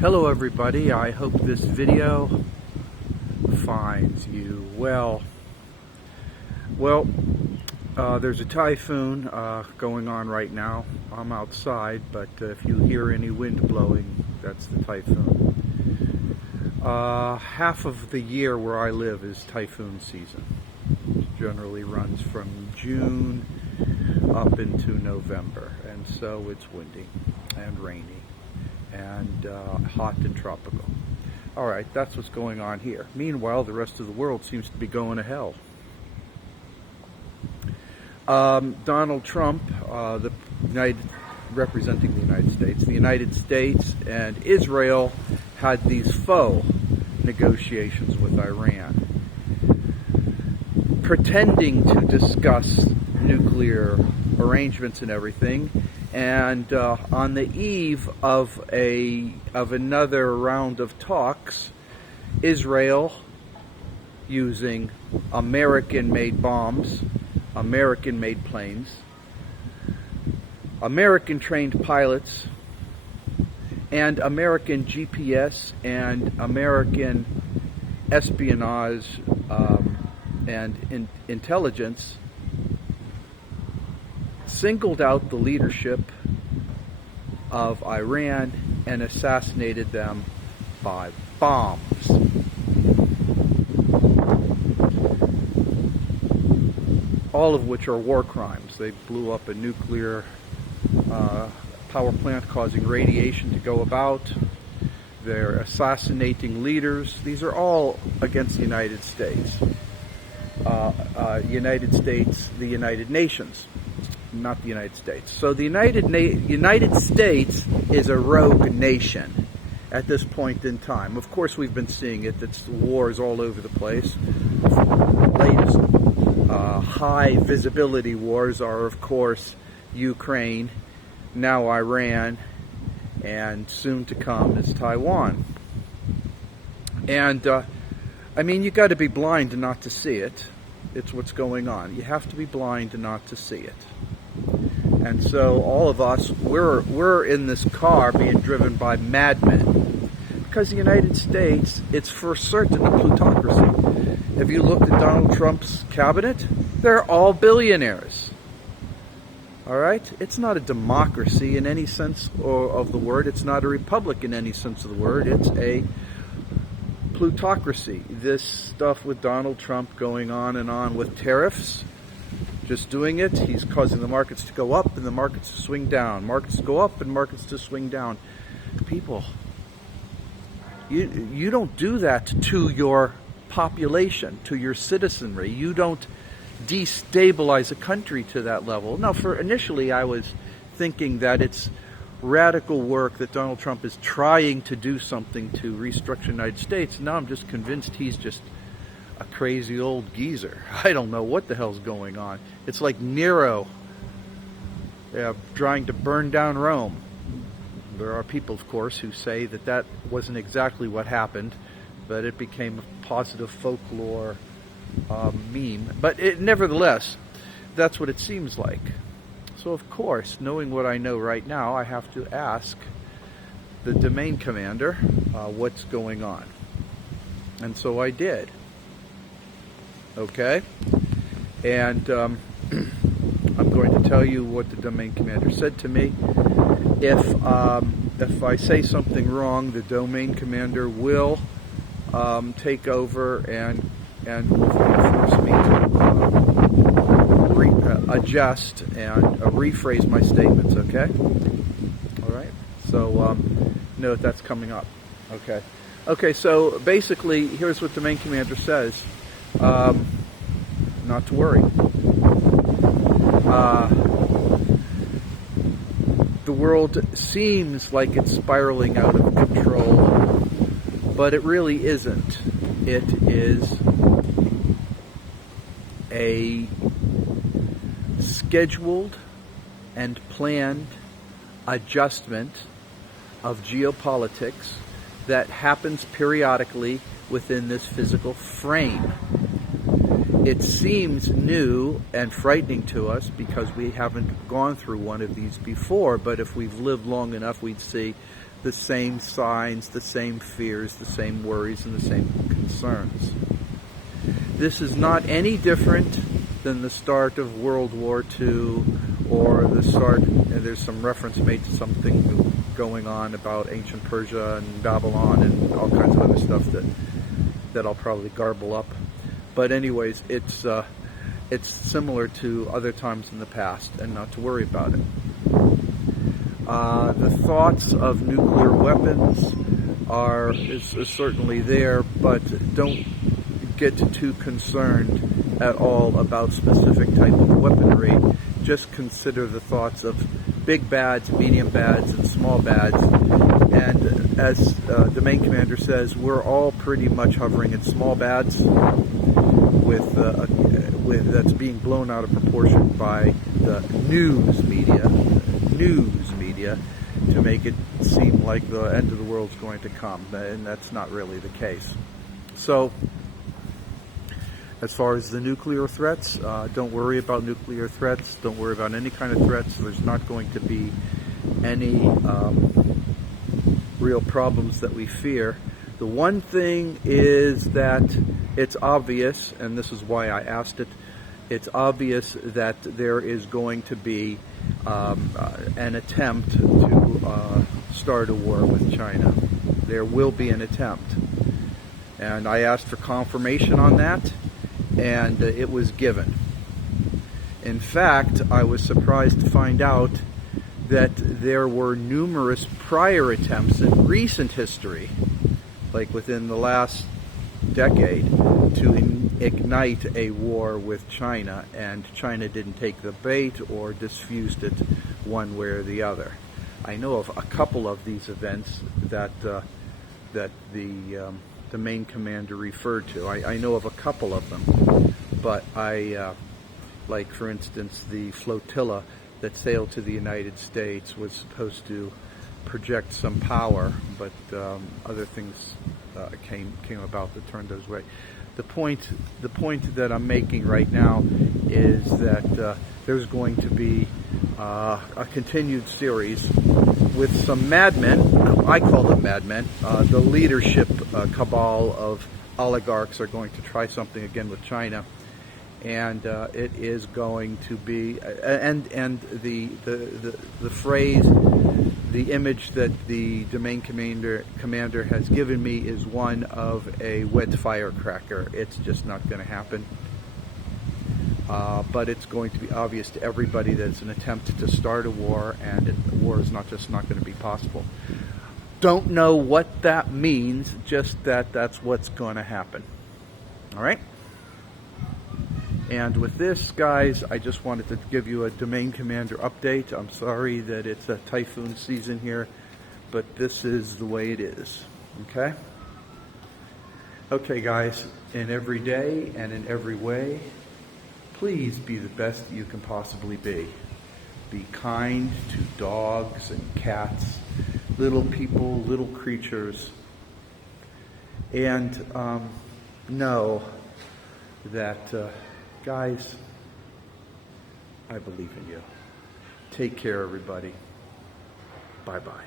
Hello everybody, I hope this video finds you well. There's a typhoon going on right now. I'm outside, but if you hear any wind blowing, that's the typhoon. Half of the year where I live is typhoon season. It generally runs from June up into November, and so it's windy and rainy and hot and tropical. All right, that's what's going on here. Meanwhile, the rest of the world seems to be going to hell. Donald Trump, representing the United States and Israel had these faux negotiations with Iran, pretending to discuss nuclear arrangements and everything. And on the eve of another round of talks, Israel, using American-made bombs, American-made planes, American-trained pilots, and American GPS and American espionage and intelligence, singled out the leadership of Iran and assassinated them by bombs. All of which are war crimes. They blew up a nuclear power plant, causing radiation to go about. They're assassinating leaders. These are all against the United States. The United Nations, not the United States. So the United States is a rogue nation at this point in time. Of course, we've been seeing it. It's wars all over the place. The latest high visibility wars are, of course, Ukraine, now Iran, and soon to come is Taiwan. And I mean, you got to be blind not to see it. It's what's going on. You have to be blind not to see it. And so all of us, we're in this car being driven by madmen. Because the United States, it's for certain a plutocracy. Have you looked at Donald Trump's cabinet? They're all billionaires. All right? It's not a democracy in any sense of the word. It's not a republic in any sense of the word. It's a plutocracy. This stuff with Donald Trump going on and on with tariffs, just doing it, he's causing the markets to go up and the markets to swing down. Markets to go up and markets to swing down. People, you don't do that to your population, to your citizenry. You don't destabilize a country to that level. Now, initially I was thinking that it's radical work, that Donald Trump is trying to do something to restructure the United States. Now I'm just convinced he's just a crazy old geezer. I don't know what the hell's going on. It's like Nero trying to burn down Rome. There are people, of course, who say that wasn't exactly what happened, but it became a positive folklore meme. But nevertheless, that's what it seems like. So, of course, knowing what I know right now, I have to ask the domain commander what's going on. And so I did. Okay? And I'm going to tell you what the domain commander said to me. If I say something wrong, the domain commander will take over and will force me to adjust and rephrase my statements, okay? All right? So note that's coming up, okay? Okay, so basically, here's what the domain commander says. Not to worry. The world seems like it's spiraling out of control, but it really isn't. It is a scheduled and planned adjustment of geopolitics that happens periodically within this physical frame. It seems new and frightening to us because we haven't gone through one of these before, but if we've lived long enough, we'd see the same signs, the same fears, the same worries, and the same concerns. This is not any different than the start of World War II, or the start, there's some reference made to something going on about ancient Persia and Babylon and all kinds of other stuff that I'll probably garble up. But anyways, it's similar to other times in the past, and not to worry about it. The thoughts of nuclear weapons is certainly there, but don't get too concerned at all about specific type of weaponry. Just consider the thoughts of big bads, medium bads, and small bads. And as Domain Commander says, we're all pretty much hovering at small bads, with that's being blown out of proportion by the news media to make it seem like the end of the world's going to come, and that's not really the case. So, as far as the nuclear threats, don't worry about nuclear threats. Don't worry about any kind of threats. There's not going to be any real problems that we fear. The one thing is that it's obvious, and this is why I asked it, it's obvious that there is going to be an attempt to start a war with China. There will be an attempt. And I asked for confirmation on that, and it was given. In fact, I was surprised to find out that there were numerous prior attempts in recent history, like within the last decade, to ignite a war with China, and China didn't take the bait or diffused it one way or the other. I know of a couple of these events that the main commander referred to. I know of a couple of them, but like for instance, the flotilla that sailed to the United States was supposed to project some power, but other things came about that turned those way. The point that I'm making right now is that there's going to be a continued series with some madmen. I call them madmen. The leadership cabal of oligarchs are going to try something again with China, and it is going to be and the phrase, the image that the Domain Commander has given me is one of a wet firecracker. It's just not going to happen. But it's going to be obvious to everybody that it's an attempt to start a war, and the war is not going to be possible. Don't know what that means, just that that's what's going to happen. All right? And with this, guys, I just wanted to give you a Domain Commander update. I'm sorry that it's a typhoon season here, but this is the way it is. Okay? Okay, guys, in every day and in every way, please be the best that you can possibly be. Be kind to dogs and cats, little people, little creatures, and know that, guys, I believe in you. Take care, everybody. Bye-bye.